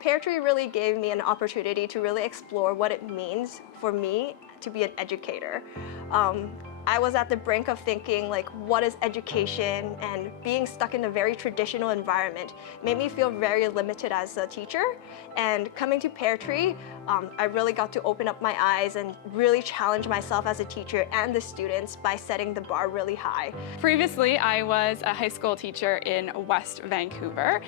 Pear Tree really gave me an opportunity to really explore what it means for me to be an educator. I was at the brink of thinking, like, what is education, and being stuck in a very traditional environment made me feel very limited as a teacher. And coming to Pear Tree, I really got to open up my eyes and really challenge myself as a teacher and the students by setting the bar really high. Previously, I was a high school teacher in West Vancouver,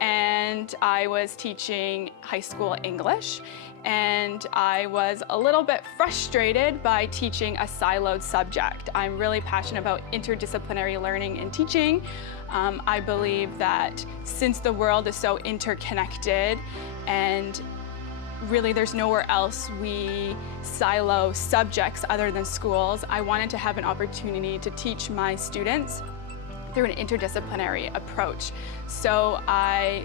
and I was teaching high school English. And I was a little bit frustrated by teaching a siloed subject. I'm really passionate about interdisciplinary learning and teaching. I believe that since the world is so interconnected and really there's nowhere else we silo subjects other than schools, I wanted to have an opportunity to teach my students through an interdisciplinary approach. So I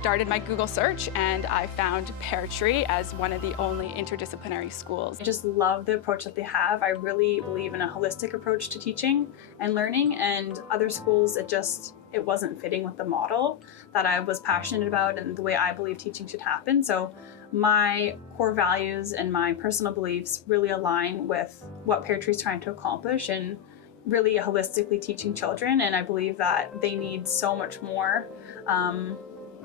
started my Google search and I found Pear Tree as one of the only interdisciplinary schools. I just love the approach that they have. I really believe in a holistic approach to teaching and learning, and other schools, it wasn't fitting with the model that I was passionate about and the way I believe teaching should happen. So my core values and my personal beliefs really align with what Pear Tree is trying to accomplish, and really holistically teaching children. And I believe that they need so much more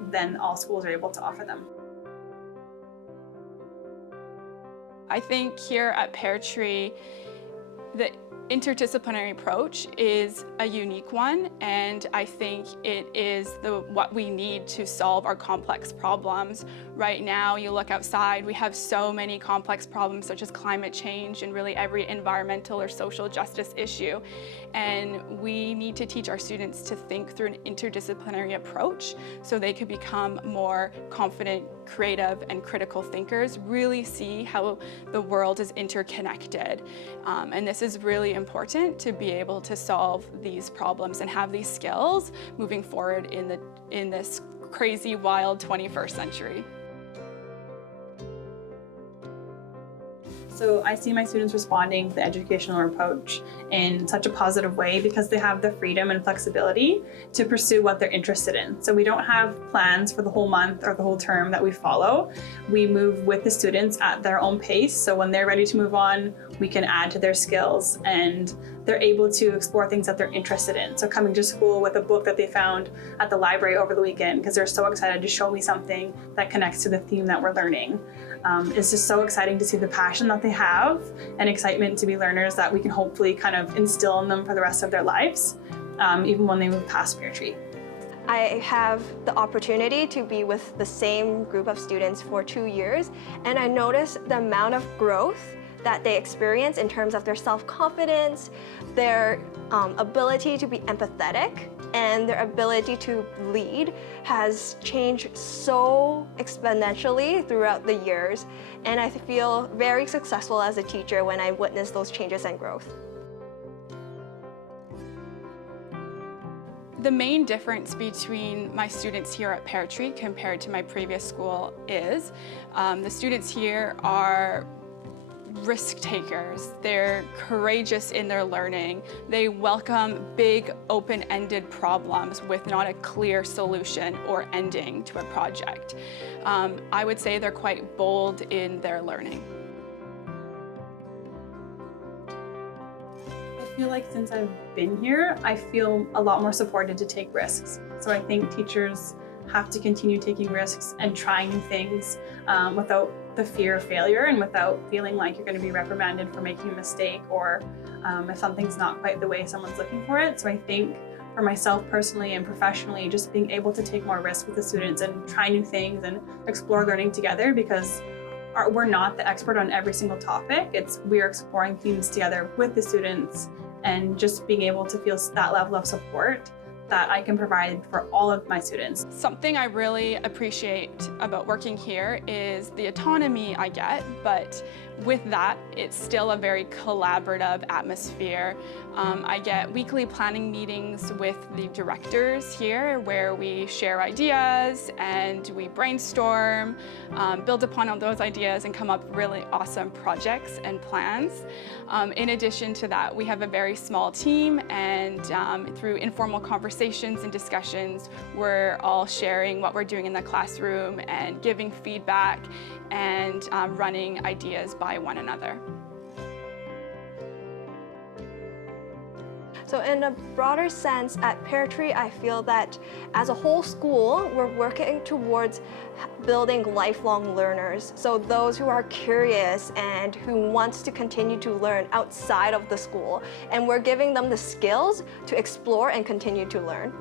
than all schools are able to offer them. I think here at Pear Tree, the interdisciplinary approach is a unique one, and I think it is what we need to solve our complex problems. Right now, you look outside, we have so many complex problems such as climate change and really every environmental or social justice issue. And we need to teach our students to think through an interdisciplinary approach so they could become more confident, creative, and critical thinkers, really see how the world is interconnected. And this is really important to be able to solve these problems and have these skills moving forward in this crazy, wild 21st century. So I see my students responding to the educational approach in such a positive way because they have the freedom and flexibility to pursue what they're interested in. So we don't have plans for the whole month or the whole term that we follow. We move with the students at their own pace. So when they're ready to move on, we can add to their skills and they're able to explore things that they're interested in. So coming to school with a book that they found at the library over the weekend because they're so excited to show me something that connects to the theme that we're learning. It's just so exciting to see the passion that they have and excitement to be learners that we can hopefully kind of instill in them for the rest of their lives, even when they move past Pear Tree. I have the opportunity to be with the same group of students for 2 years, and I noticed the amount of growth that they experience in terms of their self-confidence, their ability to be empathetic, and their ability to lead has changed so exponentially throughout the years. And I feel very successful as a teacher when I witness those changes and growth. The main difference between my students here at Pear Tree compared to my previous school is the students here are risk takers. They're courageous in their learning. They welcome big, open-ended problems with not a clear solution or ending to a project. I would say they're quite bold in their learning. I feel like since I've been here, I feel a lot more supported to take risks. So I think teachers have to continue taking risks and trying new things without the fear of failure and without feeling like you're going to be reprimanded for making a mistake or if something's not quite the way someone's looking for it. So I think for myself personally and professionally, just being able to take more risks with the students and try new things and explore learning together, because we're not the expert on every single topic. We're exploring themes together with the students and just being able to feel that level of support that I can provide for all of my students. Something I really appreciate about working here is the autonomy I get, but with that, it's still a very collaborative atmosphere. I get weekly planning meetings with the directors here where we share ideas and we brainstorm, build upon all those ideas and come up with really awesome projects and plans. In addition to that, we have a very small team, and through informal conversations and discussions, we're all sharing what we're doing in the classroom and giving feedback and running ideas by one another. So in a broader sense, at Pear Tree, I feel that as a whole school, we're working towards building lifelong learners. So those who are curious and who wants to continue to learn outside of the school. And we're giving them the skills to explore and continue to learn.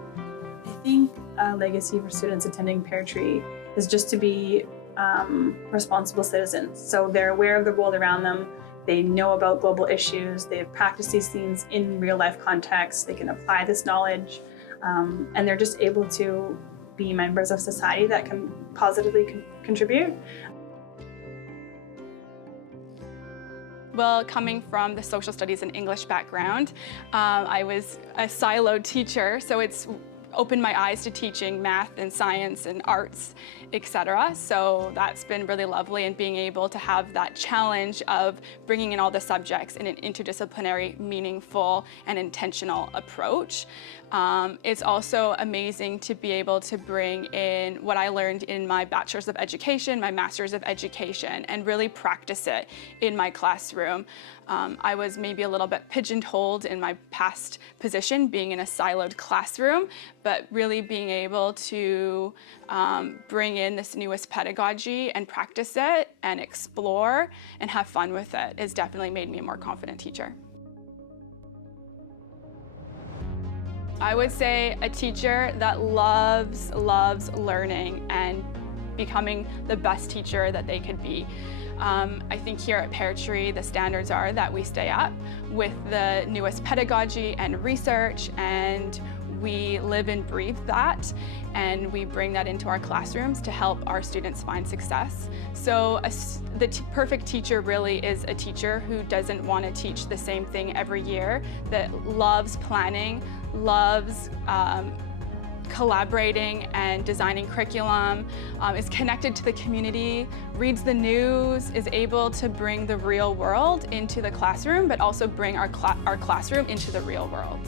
I think a legacy for students attending Pear Tree is just to be responsible citizens. So they're aware of the world around them. They know about global issues. They've practiced these things in real life contexts. They can apply this knowledge, and they're just able to be members of society that can positively contribute. Well, coming from the social studies and English background, I was a siloed teacher, so it's opened my eyes to teaching math and science and arts, etc. So that's been really lovely, and being able to have that challenge of bringing in all the subjects in an interdisciplinary, meaningful, and intentional approach. It's also amazing to be able to bring in what I learned in my Bachelor's of Education, my Master's of Education, and really practice it in my classroom. I was maybe a little bit pigeonholed in my past position, being in a siloed classroom, but really being able to bring in this newest pedagogy and practice it and explore and have fun with it has definitely made me a more confident teacher. I would say a teacher that loves learning and becoming the best teacher that they could be. I think here at Pear Tree, the standards are that we stay up with the newest pedagogy and research, and we live and breathe that, and we bring that into our classrooms to help our students find success. So the perfect teacher really is a teacher who doesn't want to teach the same thing every year, that loves planning, loves collaborating and designing curriculum, is connected to the community, reads the news, is able to bring the real world into the classroom, but also bring our classroom into the real world.